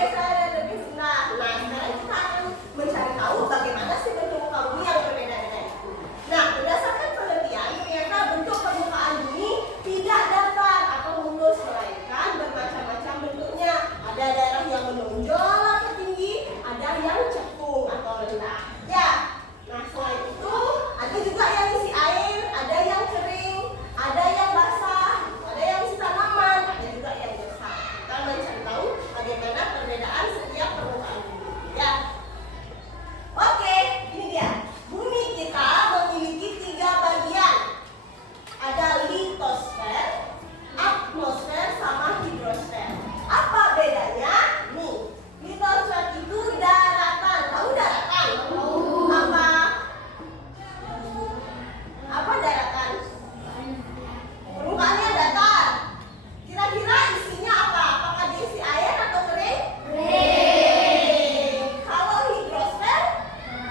geser lebih rendah. Nah, sekarang kita akan mencari tahu bagaimana sih bentuk muka bumi yang berbeda-beda itu. Nah, berdasarkan penelitian, ternyata bentuk permukaan bumi tidak datar atau mulus, melainkan bermacam-macam bentuknya. Ada daerah yang menonjol atau tinggi, ada yang cekung atau rendah. Ya, nah selain itu ada juga yang isi air, ada yang kering, ada yang basah, ada yang isi tanaman, ada juga yang gersang. Kita mencari tahu bagaimana perbedaan setiap permukaan bumi. Ya, oke, ini dia. Bumi kita memiliki 3 bagian. Ada litosfer, atmosfer, sama hidrosfer. Apa bedanya? Nih, litosfer itu daratan. Tahu daratan? Apa? Apa daratan? Permukaannya datar. Kira-kira isinya apa? Apakah diisi air atau kering? Kering. Kalau hidrosfer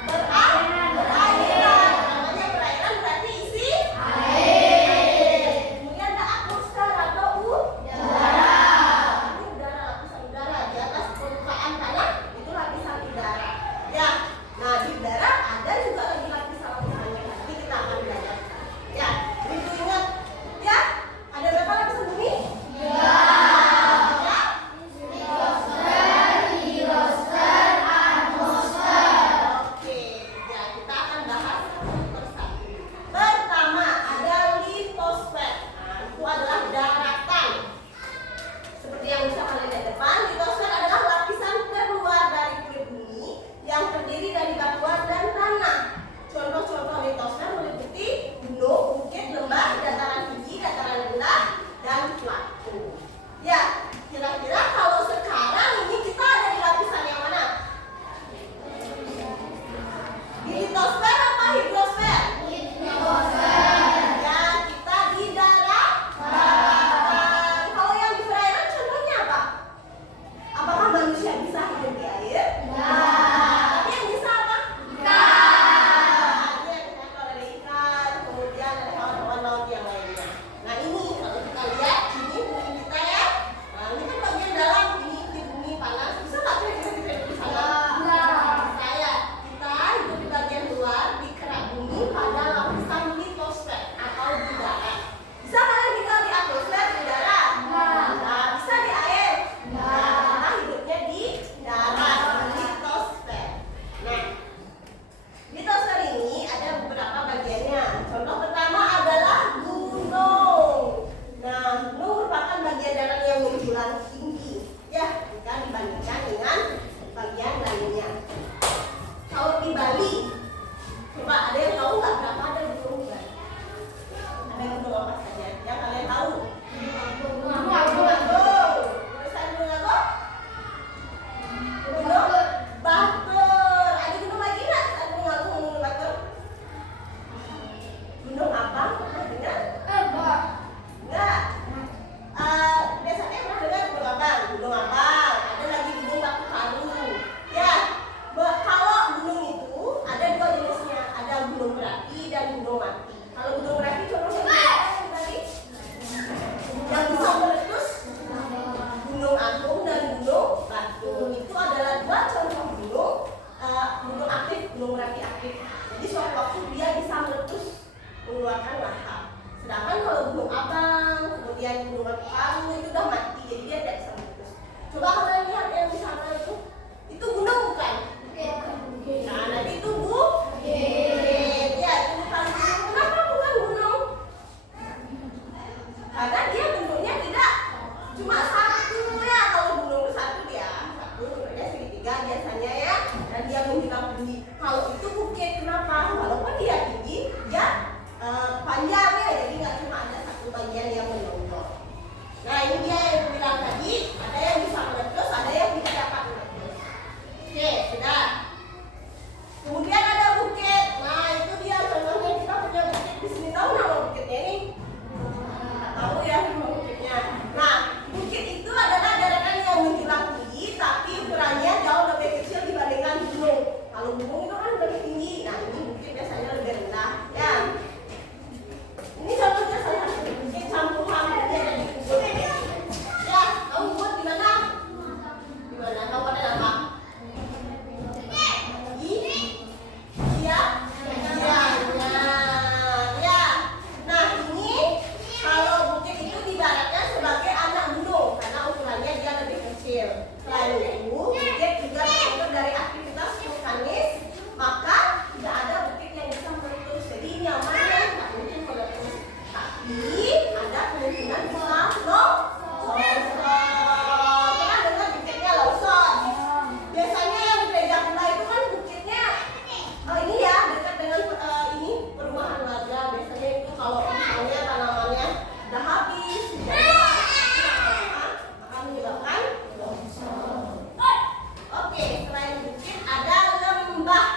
berairan. Namanya berairan berarti isi air. Kemudian ada atmosfer atau udara. Ini udara, lapisan udara di atas permukaan tanah itu lapisan udara. Ya, nah di udara ada juga lagi lapisan-lapisannya. Nanti kita akan belajar. Ya, itu ingat. Ya, ada berapa lapisan bumi? Ya. Oke, ya kita akan bahas satu persatu. Pertama ada litosfer. Nah, itu adalah daratan. Seperti yang bisa kalian lihat depan, litosfer adalah lapisan terluar dari kulit bumi yang terdiri dari batuan dan tanah. Contoh-contoh litosfer meliputi gunung, bukit, lembah, dataran tinggi, dataran rendah, dan plato. Ya, kira-kira kalau sekarang ini kita ada di lapisan yang mana? Di litosfer apa hidrosfer? Ya, kita di daratan. Kalau yang di perairan contohnya apa? Apakah manusia bisa hidup di air? Tapi yang bisa apa? Ikan. Iya, kalau ada ikan, kemudian ada hewan-hewan laut yang lainnya. Nah ini kalau kita lihat, ini bumi kita ya. Nah ini kan bagian dalam, ini di bumi panas. Bisa nggak kira-kira kita hidup di sana? Saya, kita hidup di bagian luar, di kerak bumi pada lapisan litosfer atau di darat. Bisa kalian tinggal di atmosfer, di udara? Nah, bisa di air? Karena hidupnya di darat, litosfer. Nah, litosfer ini ada beberapa bagiannya. Contoh pertama adalah gunung. Nah, gunung merupakan bagian darat yang menjulang tinggi, ya, jika dibandingkan dengan bagian lainnya. Kalau di Bali, coba ada yang tahu nggak berapa ada gunung di Bali? Ada gunung apa saja yang kalian tahu? Gunung Agung. Tulisan Gunung Agung? Gunung Batur. Ada gunung lagi nggak? Selain Gunung Agung, Gunung Batur? Gunung Abang, pernah dengar? Enggak. Biasanya pernah dengar Gunung Abang. Gunung Abang. Ada lagi Gunung Batu Haru. Ya, kalau gunung itu ada 2 jenisnya. Ada gunung berapi dan gunung mati. Kalau gunung berapi contohnya apa tadi? Yang bisa meletus? Gunung Agung dan Gunung Batu. Itu adalah 2 contoh gunung, gunung aktif, gunung berapi aktif. Jadi suatu waktu dia bisa meletus, mengeluarkan lahap. Sedangkan kalau Gunung Abang, kemudian Gunung Batu Haru itu udah mati, jadi dia tidak bisa meletus. Coba kalian lihat yang di sana itu gunung bukan? Nah, nanti itu bukit. Ya, itu bukan gunung. Kenapa bukan gunung? Karena dia bentuknya tidak cuma satu ya. Kalau gunung itu satu dia, satu bentuknya segitiga biasanya ya, dan dia menjulang tinggi. Kalau itu bukit, kenapa? Walaupun dia tinggi, dia panjang ya, jadi nggak cuma ada satu bagian yang menonjol. Nah ini dia yang bilang tadi, ada yang bisa meletus, itu bukit juga terbentuk dari aktivitas vulkanis, maka tidak ada bukit yang bisa meletus. Jadi nyamannya nggak mungkin meletus, tapi ada kemungkinan bisa longsor. Pernah dengar bukitnya longsor? Biasanya yang di gereja pula itu kan bukitnya ini ya dekat dengan ini perumahan warga. Biasanya itu kalau misalnya tanamannya udah habis, akan menyebabkan longsor. Oke, selain bukit ada lembah.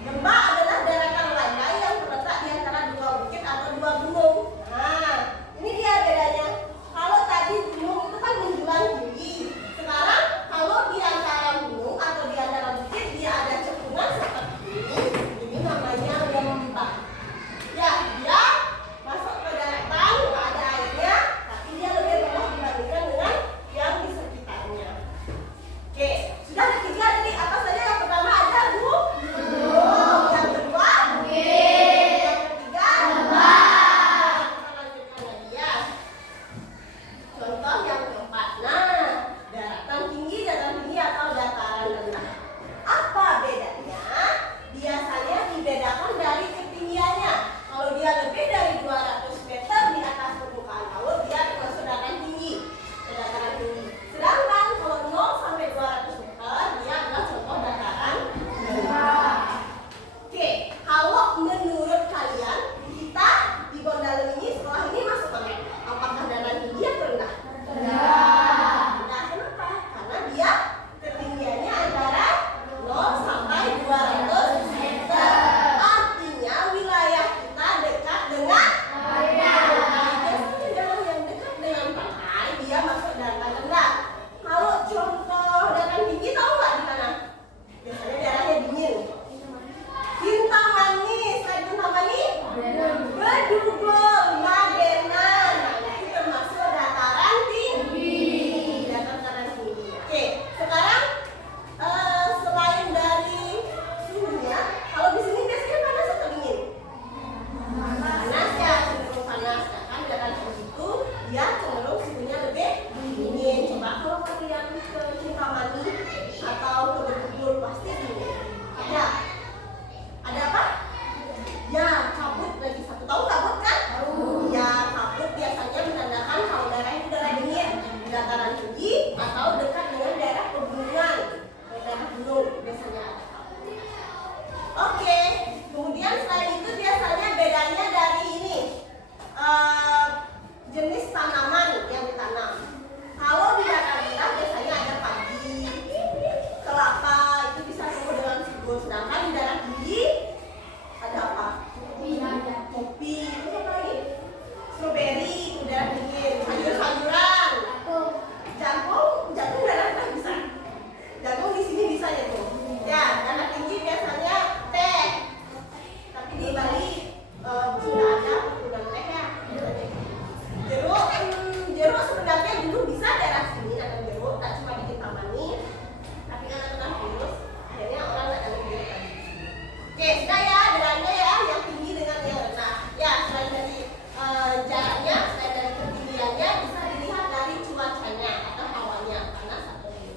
Lembah adalah daratan landai yang terletak di antara dua bukit atau dua gunung. Nah, ini dia bedanya. Kalau tadi gunung itu kan menjulang tinggi. Sekarang kalau di antara gunung atau di antara bukit dia ada cekungan seperti ini. Ini namanya lembah. Ya, dia masuk ke daratan, nggak ada airnya, tapi dia lebih rendah dibandingkan dengan yang di sekitarnya. Oke, sudah ada 3 tadi. Apa saja? Yang pertama ada gunung. Yang kedua bukit. Yang ketiga lembah. Kita lanjutkan lagi ya. Contoh yang keempat. Nah, daratan tinggi atau dataran rendah. Apa bedanya? Biasanya dibedakan dari ketinggiannya. Kalau dia lebih dari 200 meter di atas permukaan laut, dia termasuk dataran tinggi, dataran tinggi. Sedangkan kalau 0 sampai 200 meter, dia adalah contoh dataran rendah. Oke, kalau menurut kalian, kita di Bondalem ini sekolah ini masuk mana? Apakah dataran tinggi atau rendah? Rendah. Kenapa? Karena dia ketinggiannya antara 0 sampai 200 meter. Artinya wilayah kita dekat dengan pantai. Biasanya daerah yang dekat dengan pantai dia masuk dataran rendah. Kalau contoh dataran tinggi tahu nggak di mana? Biasanya daerahnya dingin. Kintamani, selain Kintamani, Bedugul, Magenan. Nah, itu termasuk dataran tinggi. Dataran tinggi. Oke, sekarang selain dari suhunya, kalau di sini biasanya panas atau dingin? Panas ya, cenderung panas. Kan dataran tinggi itu dia cenderung suhunya lebih dingin. Coba kalau kalian ke Kintamani atau ke Bedugul pasti dingin. Ada apa? Ya, kabut lagi satu. Tahu kabut kan? Ya, kabut biasanya menandakan kalau daerah itu daerah dingin, dataran tinggi atau dekat dengan daerah pegunungan. Daerah gunung biasanya ada kabut. Oke, kemudian selain itu biasanya bedanya dari ini jenis tanaman yang ditanam. Kalau di dataran rendah biasanya ada padi, kelapa, itu bisa tumbuh dengan subur. Sedangkan di daerah tinggi ada apa? Kopi, itu apa lagi? Stroberi, itu daerah dingin. Sayur-sayuran, jagung daerah rendah bisa. Jagung di sini bisa ya tuh. Ya, daerah tinggi biasanya teh. Tapi di Bali sudah ada udang teh ya. Jeruk sebenarnya dulu bisa daerah sini nanam jeruk, tak cuma di Kintamani. Tapi karena kena virus, akhirnya orang nggak nanam jeruk lagi. Oke, sudah ya, bedanya ya, yang tinggi dengan yang rendah. Ya, selain dari jaraknya, selain dari ketinggiannya, bisa dilihat dari cuacanya atau hawanya, panas atau dingin.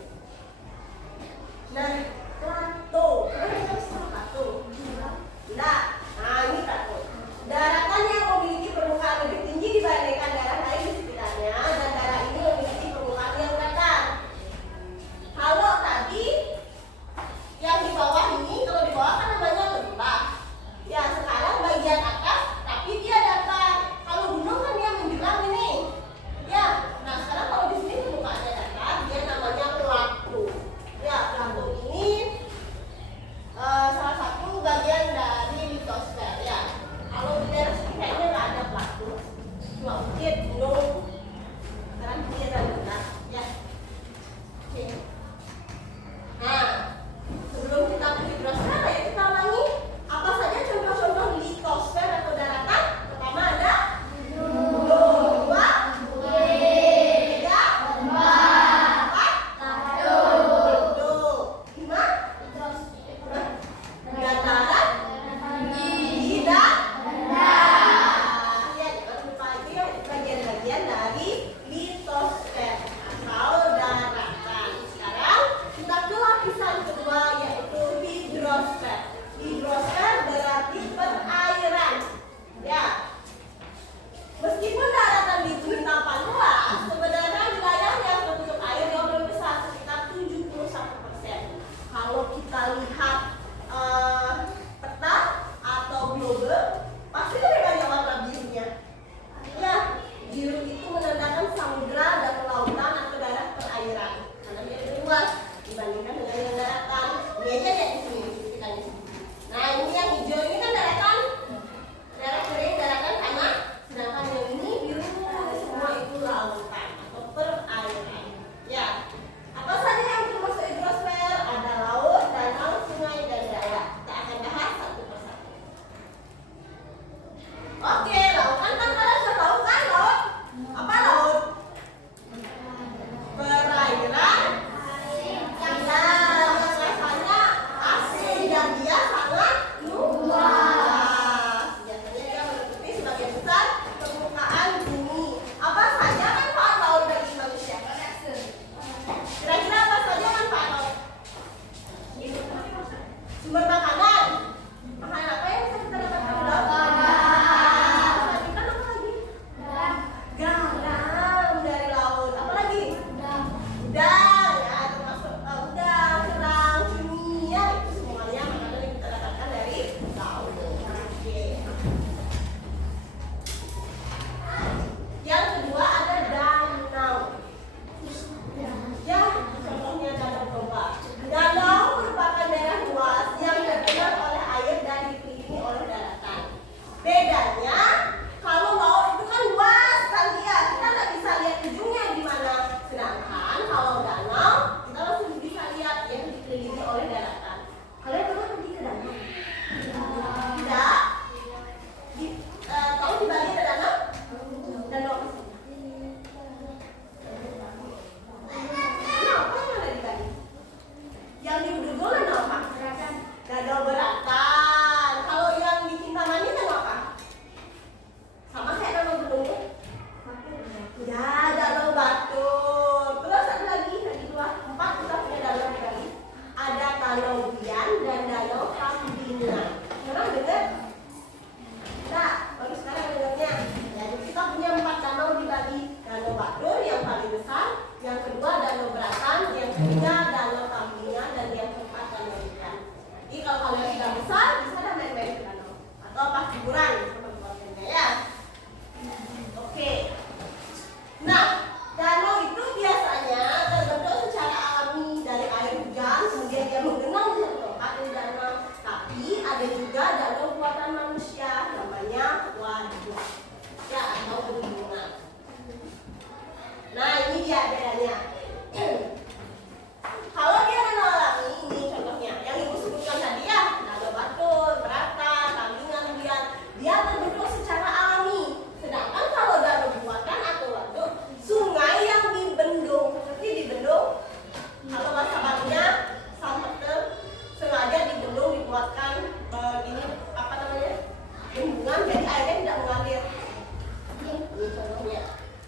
Nah, plato, kita bisa plato. Sudah. Nah, ini plato. Daratan yang memiliki permukaan lebih tinggi dibandingkan daerah lain di sekitarnya, dan daerah ini memiliki ini dia bedanya. Kalau dia danau alami, ini contohnya yang ibu sebutkan tadi ya, danau batur, berata, tambingan, dia terbentuk secara alami. Sedangkan kalau danau buatan atau waduk, sungai yang dibendung, seperti dibendung. Kalau bahasa barunya Sampete, sengaja dibendung, dibuatkan ini apa namanya, bendungan, jadi airnya tidak mengalir. Ini contohnya.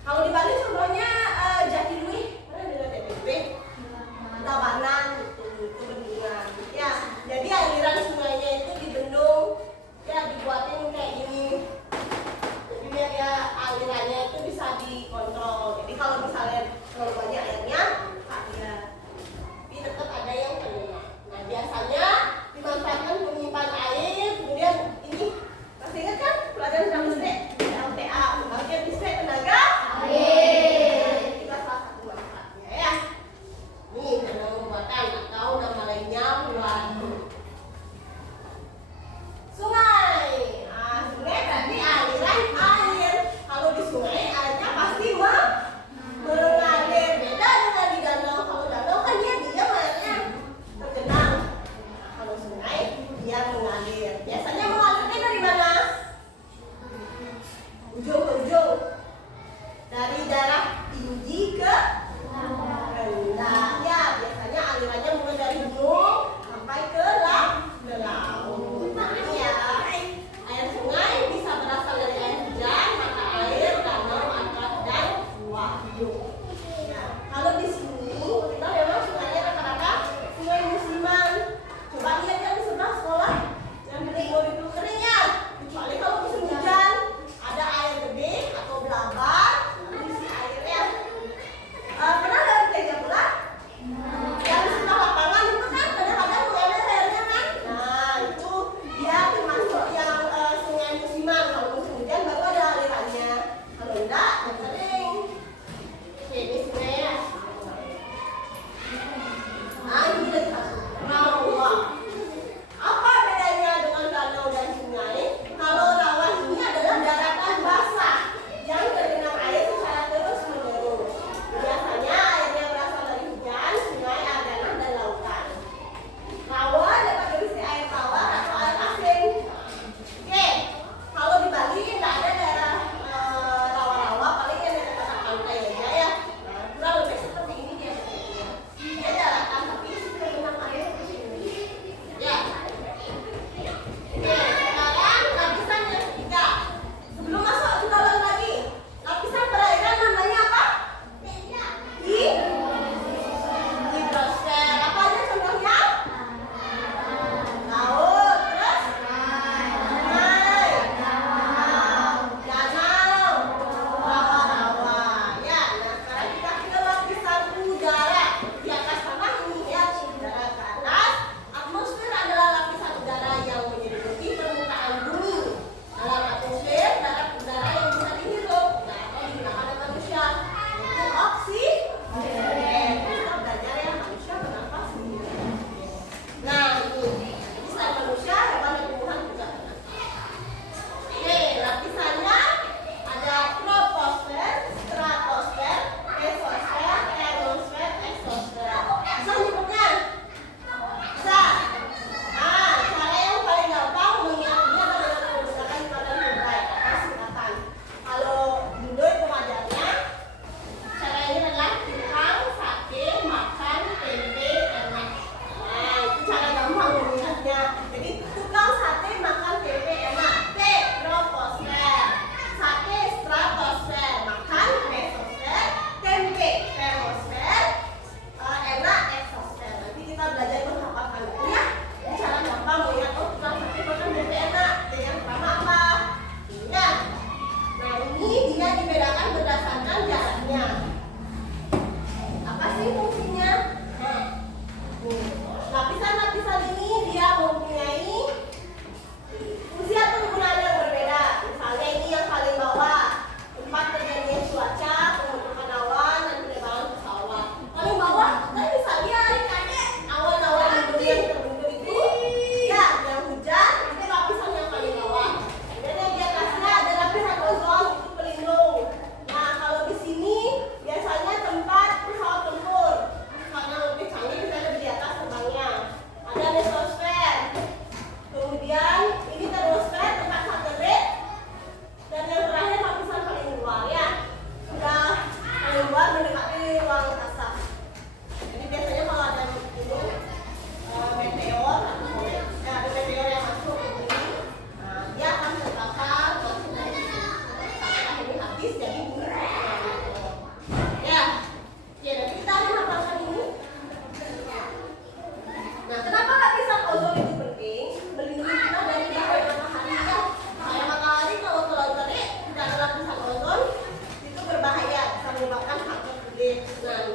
Kalau di Bali contohnya Jatiluwih, mana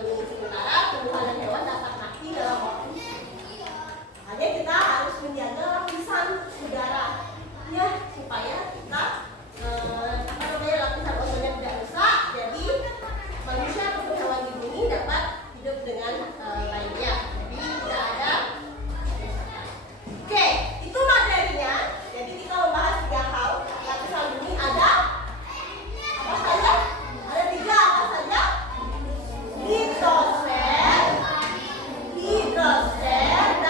ini. Sementara tumbuhan dan hewan dapat mati dalam waktu. Makanya kita harus menjaga lapisan udara ya, supaya kita lapisan ozonnya tidak rusak. Jadi manusia ataupun hewan di bumi dapat hidup dengan lainnya. Jadi tidak ada. Oke, itu materinya. Jadi kita membahas 3 hal. Lapisan bumi ada apa saja? Ada 3 apa saja? Litosfer, hidrosfer, dan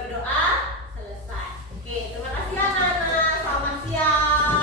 berdoa